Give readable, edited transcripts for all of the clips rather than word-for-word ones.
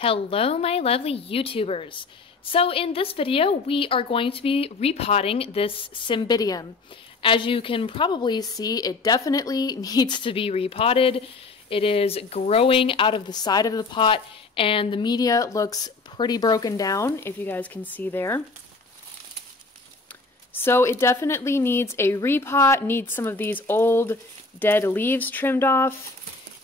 Hello my lovely YouTubers! So in this video we are going to be repotting this Cymbidium. As you can probably see, it definitely needs to be repotted. It is growing out of the side of the pot and the media looks pretty broken down, if you guys can see there. So it definitely needs a repot, needs some of these old dead leaves trimmed off,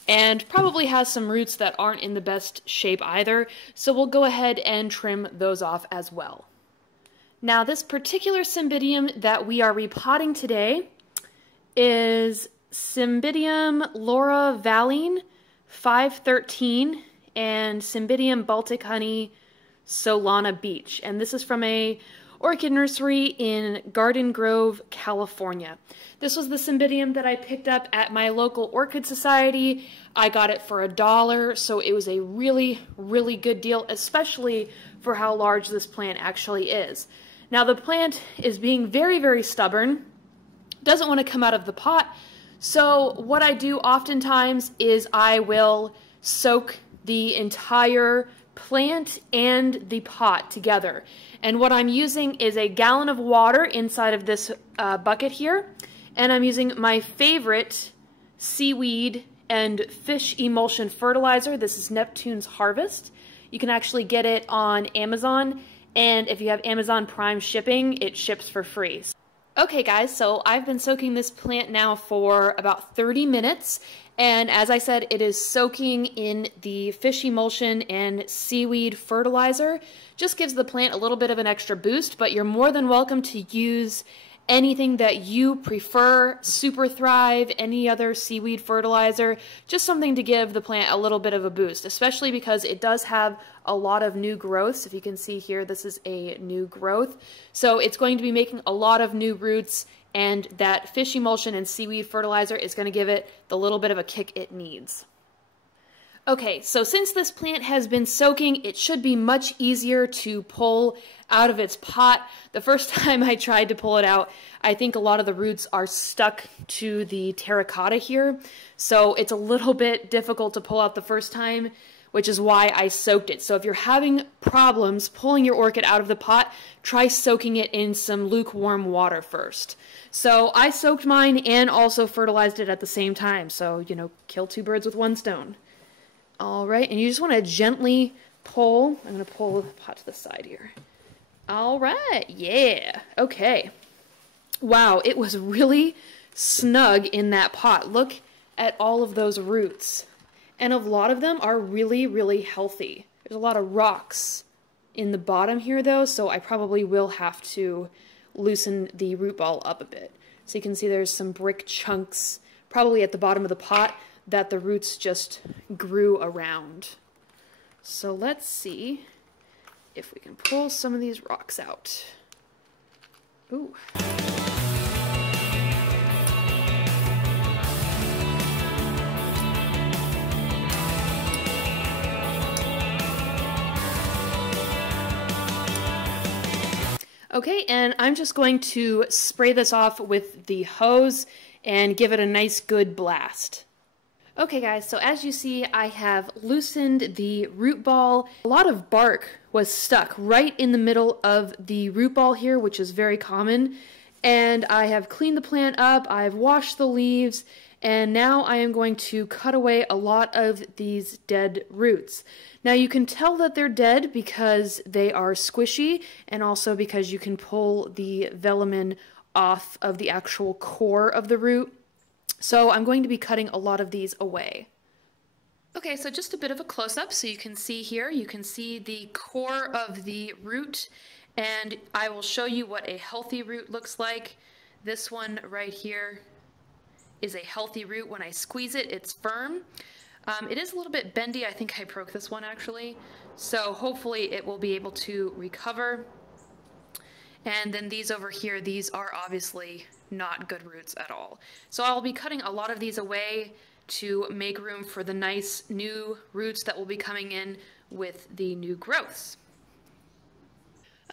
and probably has some roots that aren't in the best shape either, so we'll go ahead and trim those off as well. Now this particular Cymbidium that we are repotting today is Cymbidium Laura Valine 513 and Cymbidium Baltic Honey Solana Beach, and this is from a orchid nursery in Garden Grove, California. This was the Cymbidium that I picked up at my local orchid society. I got it for $1, so it was a really, really good deal, especially for how large this plant actually is. Now the plant is being very, very stubborn, doesn't want to come out of the pot, so what I do oftentimes is I will soak the entire plant and the pot together. And what I'm using is a gallon of water inside of this bucket here, and I'm using my favorite seaweed and fish emulsion fertilizer. This is Neptune's Harvest. You can actually get it on Amazon, and if you have Amazon Prime shipping, it ships for free. Okay guys, so I've been soaking this plant now for about 30 minutes, and as I said, it is soaking in the fish emulsion and seaweed fertilizer. Just gives the plant a little bit of an extra boost, but you're more than welcome to use anything that you prefer, Super Thrive, any other seaweed fertilizer, just something to give the plant a little bit of a boost, especially because it does have a lot of new growths. If you can see here, this is a new growth. So it's going to be making a lot of new roots, and that fish emulsion and seaweed fertilizer is going to give it the little bit of a kick it needs. Okay, so since this plant has been soaking, it should be much easier to pull out of its pot. The first time I tried to pull it out, I think a lot of the roots are stuck to the terracotta here, so it's a little bit difficult to pull out the first time, which is why I soaked it. So if you're having problems pulling your orchid out of the pot, try soaking it in some lukewarm water first. So I soaked mine and also fertilized it at the same time, so, you know, kill two birds with one stone. All right, and you just want to gently pull. I'm going to pull the pot to the side here. All right, yeah, okay. Wow, it was really snug in that pot. Look at all of those roots. And a lot of them are really, really healthy. There's a lot of rocks in the bottom here though, so I probably will have to loosen the root ball up a bit. So you can see there's some brick chunks probably at the bottom of the pot that the roots just grew around. So let's see if we can pull some of these rocks out. Ooh. Okay, and I'm just going to spray this off with the hose and give it a nice good blast. Okay guys, so as you see, I have loosened the root ball. A lot of bark was stuck right in the middle of the root ball here, which is very common. And I have cleaned the plant up, I've washed the leaves, and now I am going to cut away a lot of these dead roots. Now you can tell that they're dead because they are squishy, and also because you can pull the velamen off of the actual core of the root. So I'm going to be cutting a lot of these away. Okay, so just a bit of a close-up so you can see here, you can see the core of the root, and I will show you what a healthy root looks like. This one right here is a healthy root. When I squeeze it, it's firm. It is a little bit bendy. I think I broke this one actually. So hopefully it will be able to recover. And then these over here, these are obviously not good roots at all. So I'll be cutting a lot of these away to make room for the nice new roots that will be coming in with the new growths.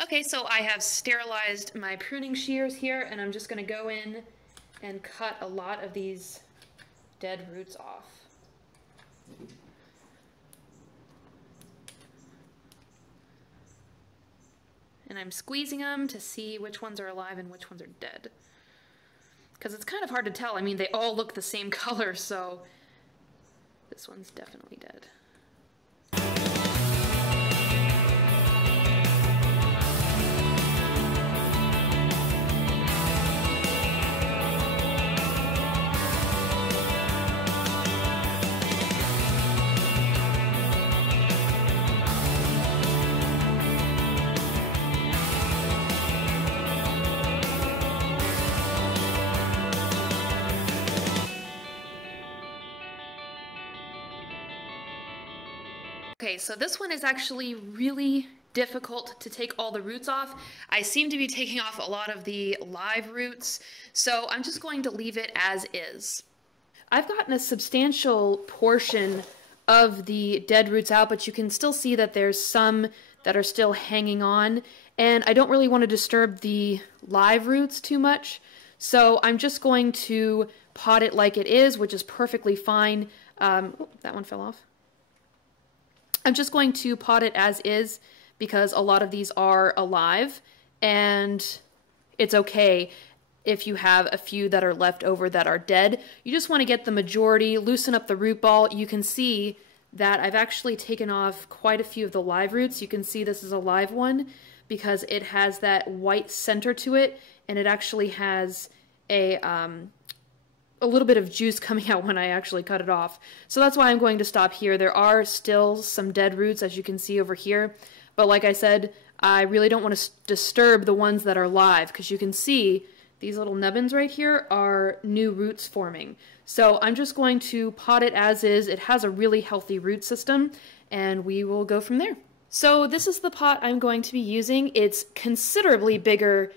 Okay, so I have sterilized my pruning shears here, and I'm just going to go in and cut a lot of these dead roots off. And I'm squeezing them to see which ones are alive and which ones are dead. Because it's kind of hard to tell. I mean, they all look the same color, so this one's definitely dead. Okay, so this one is actually really difficult to take all the roots off. I seem to be taking off a lot of the live roots, so I'm just going to leave it as is. I've gotten a substantial portion of the dead roots out, but you can still see that there's some that are still hanging on, and I don't really want to disturb the live roots too much, so I'm just going to pot it like it is, which is perfectly fine. Oh, that one fell off. I'm just going to pot it as is because a lot of these are alive, and it's okay if you have a few that are left over that are dead. You just want to get the majority, loosen up the root ball. You can see that I've actually taken off quite a few of the live roots. You can see this is a live one because it has that white center to it, and it actually has a little bit of juice coming out when I actually cut it off. So that's why I'm going to stop here. There are still some dead roots, as you can see over here. But like I said, I really don't want to disturb the ones that are live, because you can see these little nubbins right here are new roots forming. So I'm just going to pot it as is. It has a really healthy root system, and we will go from there. So this is the pot I'm going to be using. It's considerably bigger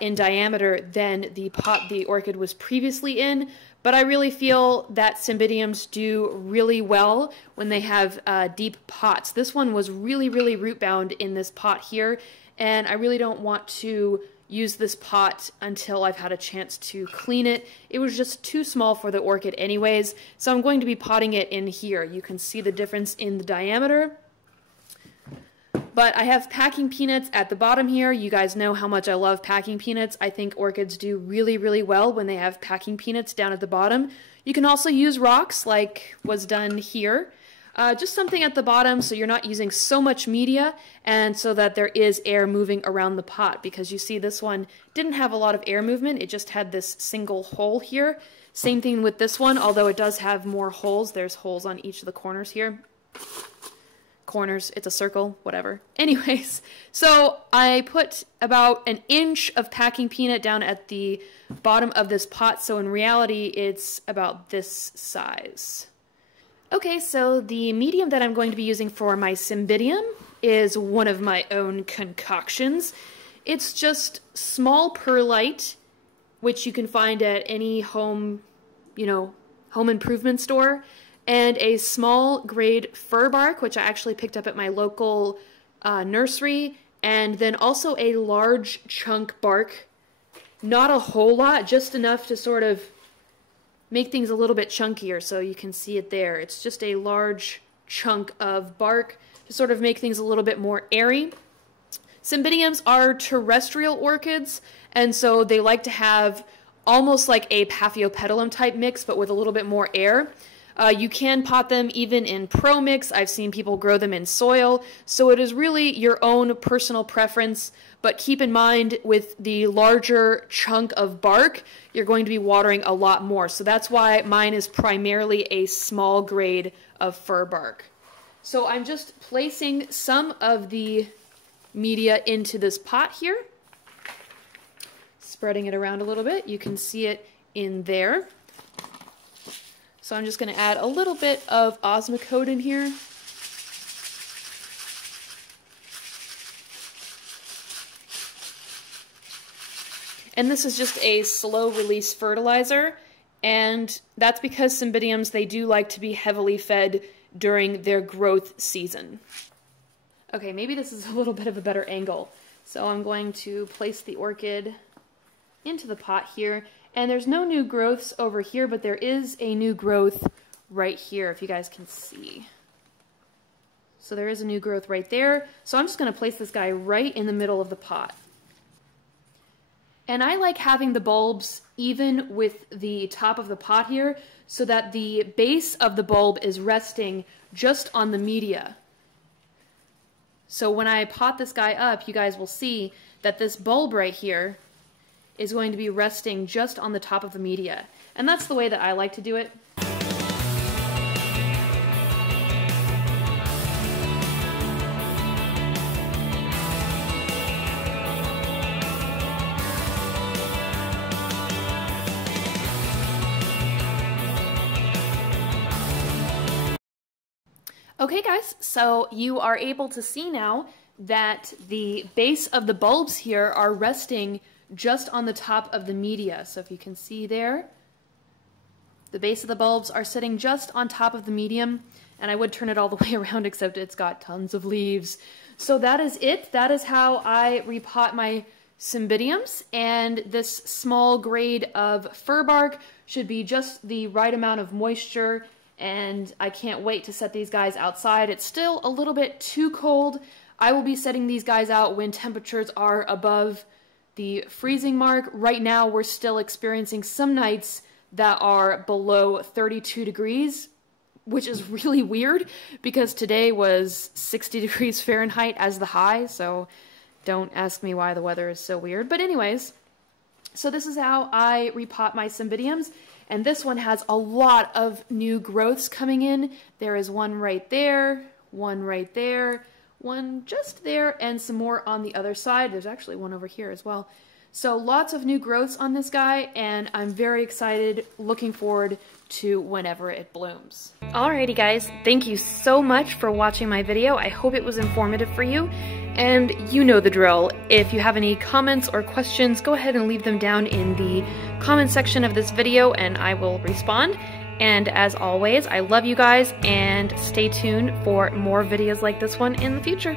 in diameter than the pot the orchid was previously in, but I really feel that Cymbidiums do really well when they have deep pots. This one was really root bound in this pot here, and I really don't want to use this pot until I've had a chance to clean it. It was just too small for the orchid anyways, so I'm going to be potting it in here. You can see the difference in the diameter. But I have packing peanuts at the bottom here. You guys know how much I love packing peanuts. I think orchids do really well when they have packing peanuts down at the bottom. You can also use rocks like was done here. Just something at the bottom so you're not using so much media, and so that there is air moving around the pot, because you see this one didn't have a lot of air movement. It just had this single hole here. Same thing with this one, although it does have more holes. There's holes on each of the corners here. Corners, it's a circle, whatever. Anyways, so I put about an inch of packing peanut down at the bottom of this pot, so in reality it's about this size. Okay, so the medium that I'm going to be using for my Cymbidium is one of my own concoctions. It's just small perlite, which you can find at any home improvement store, and a small grade fir bark, which I actually picked up at my local nursery, and then also a large chunk bark. Not a whole lot, just enough to sort of make things a little bit chunkier, so you can see it there. It's just a large chunk of bark to sort of make things a little bit more airy. Cymbidiums are terrestrial orchids, and so they like to have almost like a Paphiopedilum type mix, but with a little bit more air. You can pot them even in pro mix. I've seen people grow them in soil, so it is really your own personal preference, but keep in mind with the larger chunk of bark, you're going to be watering a lot more. So that's why mine is primarily a small grade of fir bark. So I'm just placing some of the media into this pot here, spreading it around a little bit. You can see it in there. So I'm just going to add a little bit of osmocote in here. And this is just a slow release fertilizer, and that's because Cymbidiums, they do like to be heavily fed during their growth season. Okay, maybe this is a little bit of a better angle. So I'm going to place the orchid into the pot here. And there's no new growths over here, but there is a new growth right here, if you guys can see. So there is a new growth right there. So I'm just going to place this guy right in the middle of the pot. And I like having the bulbs even with the top of the pot here so that the base of the bulb is resting just on the media. So when I pot this guy up, you guys will see that this bulb right here is going to be resting just on the top of the media. And that's the way that I like to do it. Okay guys, so you are able to see now that the base of the bulbs here are resting just on the top of the media. So if you can see there, the base of the bulbs are sitting just on top of the medium, and I would turn it all the way around except it's got tons of leaves. So that is it. That is how I repot my Cymbidiums, and this small grade of fir bark should be just the right amount of moisture, and I can't wait to set these guys outside. It's still a little bit too cold. I will be setting these guys out when temperatures are above the freezing mark. Right now we're still experiencing some nights that are below 32 degrees, which is really weird because today was 60 degrees Fahrenheit as the high, so don't ask me why the weather is so weird. But anyways, so this is how I repot my Cymbidiums, and this one has a lot of new growths coming in. There is one right there, one right there, one just there, and some more on the other side. There's actually one over here as well. So lots of new growths on this guy, and I'm very excited, looking forward to whenever it blooms. Alrighty guys, thank you so much for watching my video. I hope it was informative for you, and you know the drill. If you have any comments or questions, go ahead and leave them down in the comment section of this video and I will respond. And as always, I love you guys, and stay tuned for more videos like this one in the future.